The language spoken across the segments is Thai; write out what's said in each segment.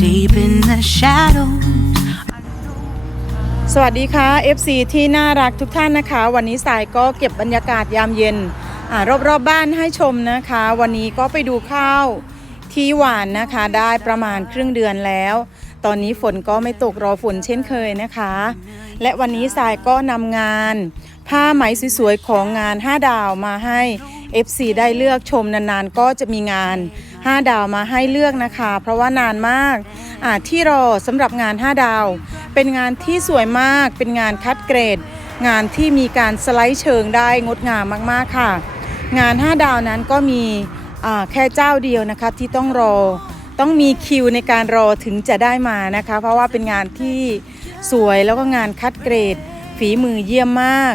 deep in the shadows. สวัสดีค่ะ FC ที่น่ารักทุกท่านนะคะ วันนี้สายก็เก็บบรรยากาศยามเย็นอารอบๆบบ้านให้ชมนะคะ วันนี้ก็ไปดูข้าวที่หวานนะคะ ได้ประมาณครึ่งเดือนแล้ว ตอนนี้ฝนก็ไม่ตกรอฝนเช่นเคยนะคะ และวันนี้สายก็นำงาน ผ้าไหมสวยๆของงาน 5 ดาวมาให้ FC ได้เลือกชมนานๆ ก็จะมีงาน 5 ดาวมาให้เลือกนะคะ เพราะว่านานมากอ่าที่รอสำหรับงาน 5 ดาว เป็นงานที่สวยมาก เป็นงานคัดเกรด งานที่มีการสไลด์เชิงได้งดงามมากๆค่ะ งาน 5 ดาวนั้นก็มีอ่าแค่เจ้าเดียวนะคะที่ต้องรอต้องมีคิวในการรอถึงจะได้มานะคะ เพราะว่าเป็นงานที่สวยแล้วก็งานคัดเกรด ฝีมือเยี่ยมมาก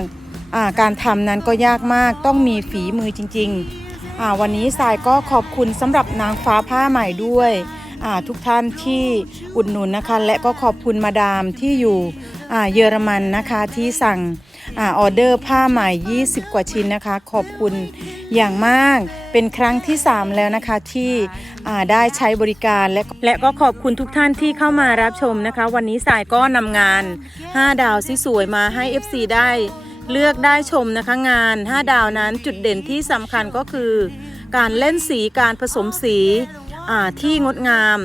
อ่าการทำนั้นก็ยากมาก ต้องมีฝีมือจริงๆอ่า วันนี้สายก็ขอบคุณสำหรับนางฟ้าผ้าใหม่ด้วยทุกท่านที่อุดหนุนนะคะ และก็ขอบคุณมาดามที่อยู่เยอรมันนะคะที่สั่งออเดอร์ผ้าใหม่ 20 กว่าชิ้นนะคะ ขอบคุณอย่างมากเป็นครั้งที่ 3 แล้วนะคะที่ได้ใช้บริการและและก็ขอบคุณทุกท่านที่เข้ามารับชมนะคะ วันนี้สายก็นำงาน 5 ดาวสวยๆมาให้ FC ได้ เลือกได้ชมนะคะงาน 5 ดาวนั้นจุดเด่นที่สำคัญก็คือ การเล่นสีการผสมสีอ่าที่งดงาม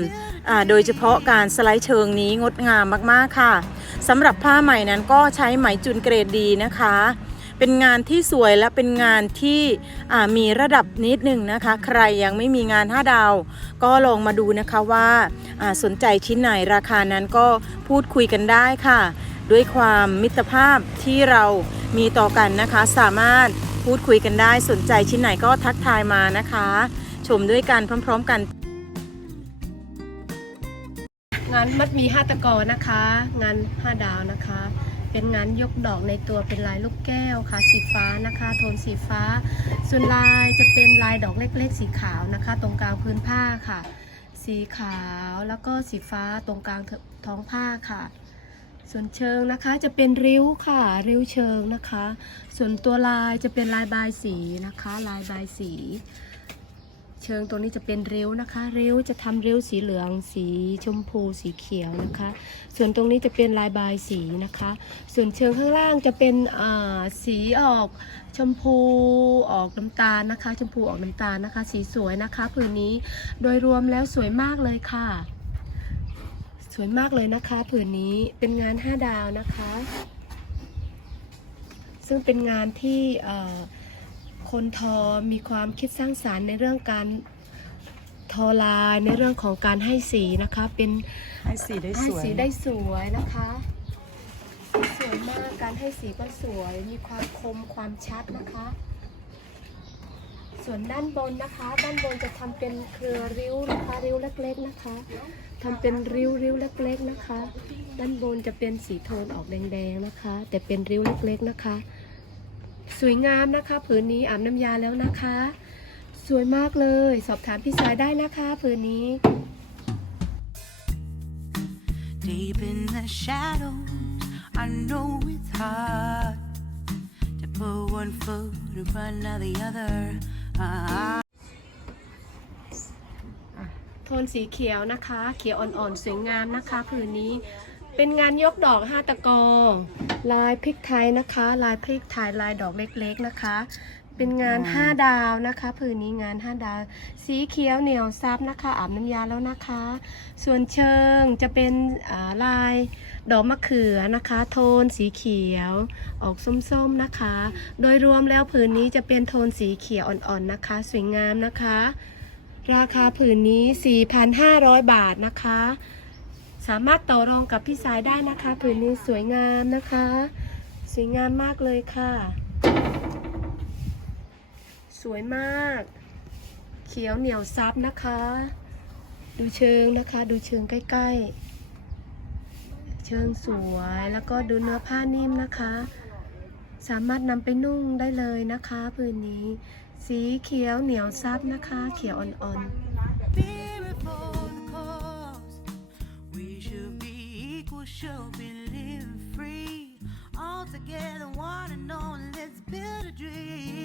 อ่าโดยเฉพาะการสไลด์เชิงนี้งดงามมากๆค่ะสำหรับผ้าใหม่นั้นก็ใช้ไหมจุนเกรดดีนะคะ เป็นงานที่สวยและเป็นงานที่อ่ามีระดับนิดหนึ่งนะคะ ใครยังไม่มีงาน 5 ดาว ก็ลองมาดูนะคะว่าอ่าสนใจชิ้นไหนราคานั้นก็พูดคุยกันได้ค่ะ ด้วยความมิตรภาพที่เรา มีต่อกันนะคะ สามารถพูดคุยกันได้สนใจชิ้นไหนก็ทักทายมานะคะ ชมด้วยกันพร้อม ๆ กัน งานมัดมีห้าตะกอนะคะ งานห้าดาวนะคะ เป็นงานยกดอกในตัวเป็นลายลูกแก้วค่ะสีฟ้านะคะ โทนสีฟ้า ส่วนลายจะเป็นลายดอกเล็ก ๆ สีขาวนะคะ ตรงกลางพื้นผ้าค่ะ สีขาวแล้วก็สีฟ้าตรงกลางท้องผ้าค่ะ ส่วนเชิงนะคะจะเป็นริ้วค่ะริ้วเชิงนะคะ ส่วนตัวลายจะเป็นลายบายสีนะคะ ลายบายสี เชิงตรงนี้จะเป็นริ้วนะคะ ริ้วจะทำริ้วสีเหลือง สีชมพูสีเขียวนะคะ ส่วนตรงนี้จะเป็นลายบายสีนะคะ ส่วนเชิงข้างล่างจะเป็นอ่าสีออกชมพูออกน้ำตาลนะคะ ชมพูออกน้ำตาลนะคะ สีสวยนะคะผืนนี้โดยรวมแล้วสวยมากเลยค่ะ วยมากเลยนะคะ ผืนนี้เป็นงาน 5 ดาวนะคะ ซึ่งเป็นงานที่เอ่อคนทอมีความคิดสร้างสารรค์ในเรื่องการทอลายในเรื่องของการให้สีนะคะ เป็นให้สีได้ให้สวยสีได้สวยนะคะ สวยมากการให้สีก็สวย มีความคมความชัดนะคะ ส่วนด้านบนนะคะ ด้านบนจะทำเป็นเครือริ้วนะคะ ริ้วเล็กๆนะคะ ทำเป็นริ้วริ้วเล็กๆนะคะ ด้านบนจะเป็นสีโทนออกแดงๆนะคะ แต่เป็นริ้วเล็กๆนะคะ สวยงามนะคะ ผืนนี้อาบน้ำยาแล้วนะคะ สวยมากเลย สอบถามพี่สายได้นะคะผืนนี้ Deep in the shadows, I know it's hard to put one foot in front of the other. Ah. โทนสีเขียวนะคะ เขียวอ่อนๆ สวยงามนะคะผืนนี้เป็นงานยกดอกห้าตะกอ ลายพริกไทยนะคะ ลายพริกไทยลายดอกเล็กๆนะคะ เป็นงาน 5 ดาวนะคะผืนนี้งาน 5 ดาว สีเขียวเหนียวซับนะคะอาบน้ำยาแล้วนะคะ ส่วนเชิงจะเป็นอ่าลายดอกมะเขือนะคะ โทนสีเขียว ออกส้มๆนะคะ โดยรวมแล้วผืนนี้จะเป็นโทนสีเขียวอ่อนๆนะคะ สวยงามนะคะ ราคาผืนนี้ 4,500 บาทนะคะ สามารถต่อรองกับพี่สายได้นะคะ ผืนนี้สวยงามนะคะ สวยงามมากเลยค่ะ สวยมาก เขียวเหนียวซับนะคะ ดูเชิงนะคะ ดูเชิงใกล้ ๆ เชิงสวยแล้วก็ดูเนื้อผ้านิ่มนะคะ สามารถนำไปนุ่งได้เลยนะคะ ผืนนี้ สีเขียวเหนียวซับนะคะ เขียวอ่อนๆ Beautiful the cause. We should be equal, should be living free. All together, one and all, let's build a dream.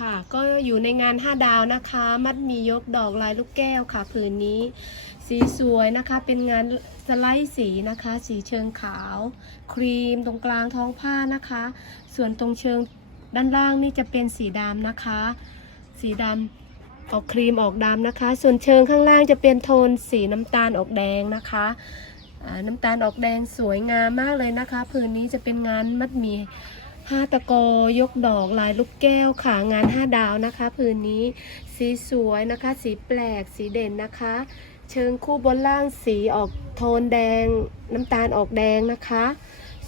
ค่ะ ก็อยู่ในงาน 5 ดาวนะคะ มัดมียกดอกลายลูกแก้วค่ะผืนนี้ สีสวยนะคะ เป็นงานสไลด์สีนะคะ สีเชิงขาว ครีมตรงกลางท้องผ้านะคะ ส่วนตรงเชิงด้านล่างนี่จะเป็นสีดำนะคะ สีดำออกครีมออกดำนะคะ ส่วนเชิงข้างล่างจะเป็นโทนสีน้ำตาลออกแดงนะคะน้ำตาลออกแดงสวยงามมากเลยนะคะ ผืนนี้จะเป็นงานมัดมี ห้าตะกอยกดอกลายลูกแก้วค่ะงานห้าดาวนะคะผืนนี้สีสวยนะคะ สีแปลกสีเด่นนะคะ เชิงคู่บนล่างสีออกโทนแดง น้ำตาลออกแดงนะคะ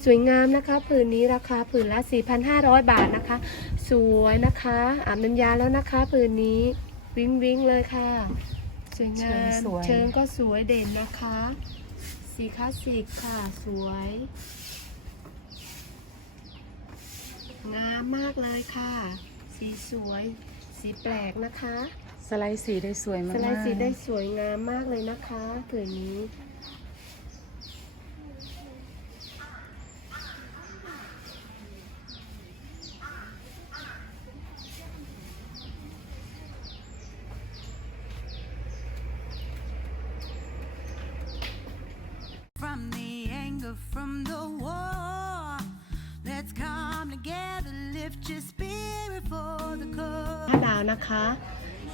สวยงามนะคะผืนนี้ราคาผืนละ 4,500 บาทนะคะ สวยนะคะอาบน้ำยาแล้วนะคะผืนนี้วิ้งวิ้งเลยค่ะ สวยงามเชิงสวยเชิงก็สวยเด่นนะคะ สีคลาสสิกค่ะสวย งามมากเลยค่ะ สีสวย สีแปลกนะคะ สไลด์สีได้สวยมากสๆไลด์สีได้สวยงามมากเลยนะคะผืนนี้ from the anger from the war. Together, lift your spirit for the cause. ห้าดาวนะคะ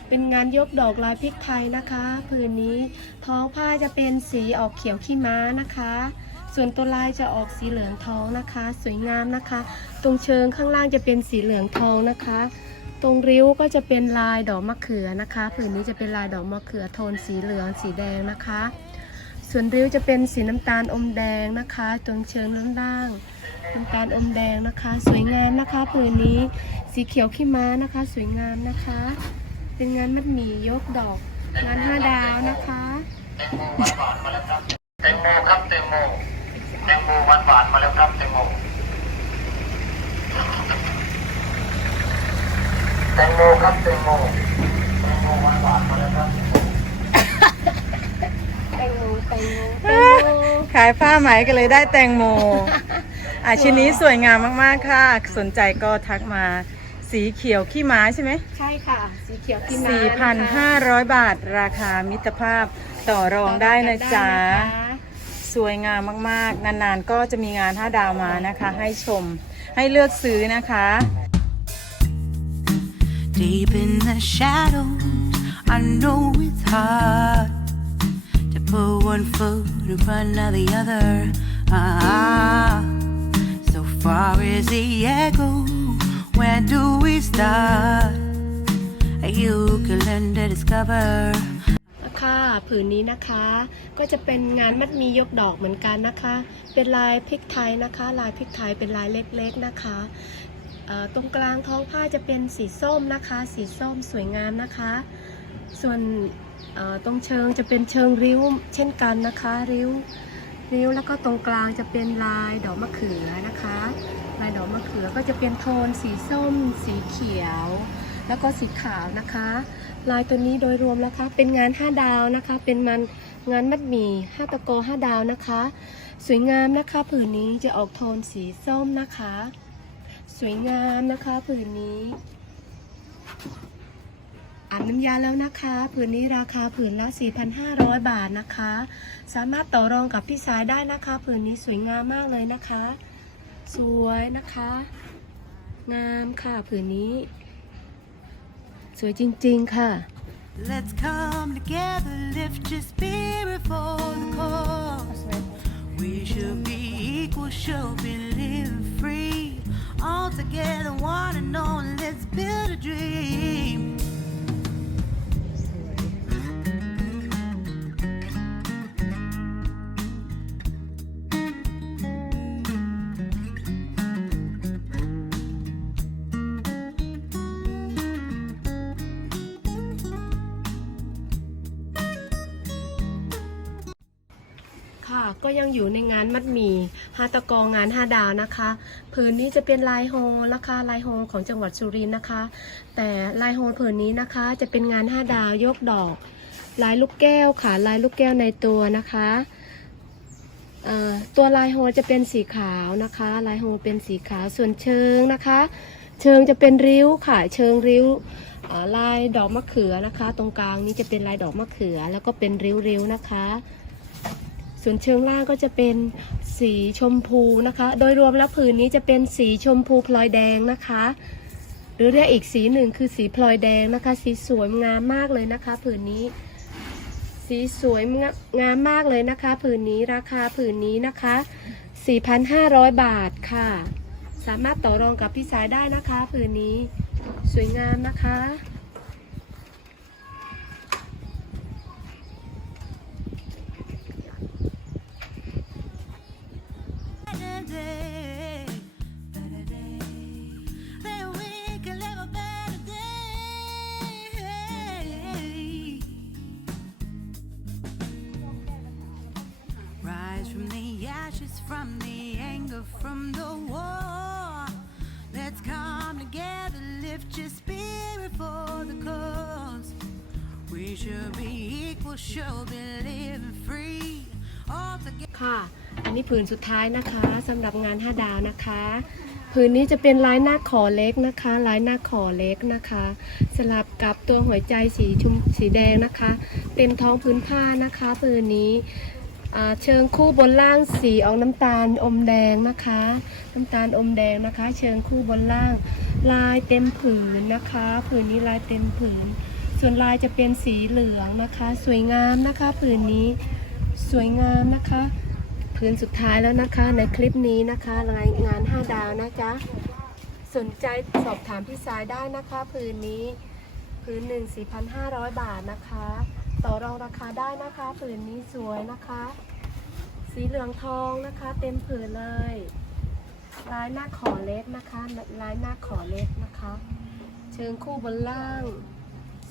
เป็นงานยกดอกลายพริกไทยนะคะผืนนี้ท้องผ้าจะเป็นสีออกเขียวขี้ม้านะคะ ส่วนตัวลายจะออกสีเหลืองทองนะคะ สวยงามนะคะ ตรงเชิงข้างล่างจะเป็นสีเหลืองทองนะคะ ตรงริ้วก็จะเป็นลายดอกมะเขือนะคะผืนนี้จะเป็นลายดอกมะเขือโทนสีเหลืองสีแดงนะคะ ส่วนริ้วจะเป็นสีน้ำตาลอมแดงนะคะ ตรงเชิงล่าง น้ำตาลอมแดงนะคะ สวยงามนะคะผืนนี้สีเขียวขี้ม้านะคะ สวยงามนะคะ เป็นงานมัดหมี่ยกดอกงานห้าดาวนะคะแตงโมครับแตงโมแตงโมหวานหวานๆมาแล้วครับแตงโมแตงโมครับแตงโมแตงโมหวานหวานๆมาแล้วครับแตงโมแตงโมแตงโมขายผ้าไหมก็เลยได้แตงโม อะชิ้นนี้สวยงามมากๆค่ะ สนใจก็ทักมาสีเขียวขี้ม้าใช่ไหมใช่ค่ะ สีเขียวขี้ม้านะคะ4,500บาทราคามิตรภาพต่อรองได้นะจ๊ะได้นะคะสวยงามมากๆ นานๆ ก็จะมีงาน5ดาวมานะคะ ให้ชมให้เลือกซื้อนะคะ Deep in the shadows, I know it's hard to put one foot in front of the other. Ah, so far is the echo. Where do we start? You can learn to discover. ค่ะผืนนี้นะคะก็จะเป็นงานมัดมียกดอกเหมือนกันนะคะ เป็นลายพริกไทยนะคะ ลายพริกไทยเป็นลายเล็กๆนะคะตรงกลางท้องผ้าจะเป็นสีส้มนะคะ สีส้มสวยงามนะคะ ส่วนตรงเชิงจะเป็นเชิงริ้วเช่นกันนะคะ ริ้ว ริ้วแล้วก็ตรงกลางจะเป็นลายดอกมะเขือนะคะ ลายดอกมะเขือก็จะเป็นโทนสีส้ม สีเขียว แล้วก็สีขาวนะคะ ลายตัวนี้โดยรวมนะคะ เป็นงาน 5 ดาวนะคะ เป็นงานงานมัดหมี่5ตะโก5ดาวนะคะ สวยงามนะคะผืนนี้จะออกโทนสีส้มนะคะ สวยงามนะคะผืนนี้ อาบน้ำยาแล้วนะคะผืนนี้ราคาผืนละ 4,500 บาทนะคะ สามารถต่อรองกับพี่สายได้นะคะผืนนี้สวยงามมากเลยนะคะ สวยนะคะ งามค่ะผืนนี้ สวยจริงๆค่ะ Let's come together, lift your spirit for the cause. We should be equal, should be living free. All together, one and all, let's build a dream. ก็ยังอยู่ในงานมัดหมี่ฮาตะกองาน5ดาวนะคะผืนนี้จะเป็นลายโฮราคาลายโฮของจังหวัดสุรินทร์นะคะ แต่ลายโฮผืนนี้นะคะจะเป็นงาน5ดาวยกดอก ลายลูกแก้วค่ะ ลายลูกแก้วในตัวนะคะตัวลายโฮจะเป็นสีขาวนะคะ ลายโฮเป็นสีขาวส่วนเชิงนะคะ เชิงจะเป็นริ้วค่ะ เชิงริ้วลายดอกมะเขือนะคะ ตรงกลางนี้จะเป็นลายดอกมะเขือ แล้วก็เป็นริ้วๆนะคะ ส่วนเชิงล่างก็จะเป็นสีชมพูนะคะ โดยรวมแล้วผืนนี้จะเป็นสีชมพูพลอยแดงนะคะ หรือเรียกอีกสีหนึ่งคือสีพลอยแดงนะคะ สีสวยงามมากเลยนะคะ ผืนนี้ สีสวยงามมากเลยนะคะ ผืนนี้ราคาผืนนี้นะคะ 4,500 บาทค่ะ สามารถต่อรองกับพี่สายได้นะคะ ผืนนี้สวยงามนะคะ ค่ะ อันนี้ผืนสุดท้ายนะคะสำหรับงาน 5 ดาวนะคะ ผืนนี้จะเป็นลายหน้าขอเล็กนะคะ ลายหน้าขอเล็กนะคะ สลับกับตัวหัวใจสีชุมสีแดงนะคะ เต็มท้องพื้นผ้านะคะผืนนี้เชิงคู่บนล่างสีออกน้ำตาลอมแดงนะคะ น้ำตาลอมแดงนะคะ เชิงคู่บนล่าง ลายเต็มผืนนะคะ ผืนนี้ลายเต็มผืน ส่วนลายจะเป็นสีเหลืองนะคะ สวยงามนะคะผืนนี้สวยงามนะคะพื้นสุดท้ายแล้วนะคะในคลิปนี้นะคะรายงาน 5 ดาวนะจ๊ะสนใจสอบถามพี่สายได้นะคะพื้นนี้พื้นหนึ่ง4,500 บาทนะคะ ต่อรองราคาได้นะคะผืนนี้สวยนะคะ สีเหลืองทองนะคะเต็มผืนเลยลายหน้าขอเล็กนะคะลายหน้าขอเล็กนะคะ เชิงคู่บนล่าง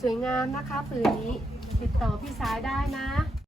สวยงามนะคะผืนนี้ติดต่อพี่สายได้นะ